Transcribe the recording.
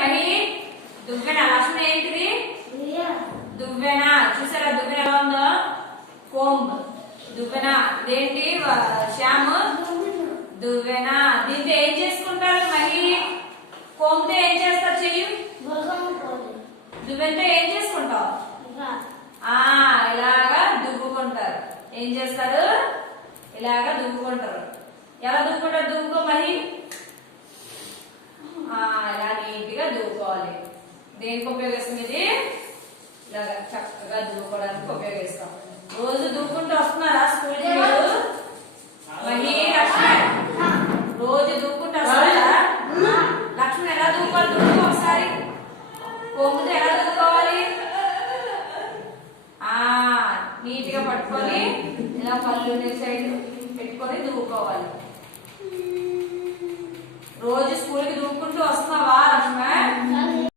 మహి దువ్వెన లక్షణం ఏంటిది? దువ్వెన. చూసారా దువ్వెన ఎలా ఉందో? కోంబ్ దువ్వెన. ఇదేంటి శ్యామ్? దువ్వెన. దీంతో ఏం చేసుకుంటారు మహి? కోంబుతో ఏం చేస్తారు? చెయ్యి. దువ్వెనతో ఏం చేసుకుంటావు? ఇలాగా దువ్వుకుంటారు. ఏం చేస్తారు? ఇలాగా దువ్వుకుంటారు. ఎలా దువ్వుకుంటారు? దువ్వుకో మహి. ఇలా నీట్గా దువ్వుకోవాలి. దేనికి ఉపయోగిస్తుంది ఇది? ఇలాగా చక్కగా దువ్వుకోవడానికి ఉపయోగిస్తాం. రోజు దువ్వుకుంటూ వస్తున్నారా స్కూల్కి మీరు? మహి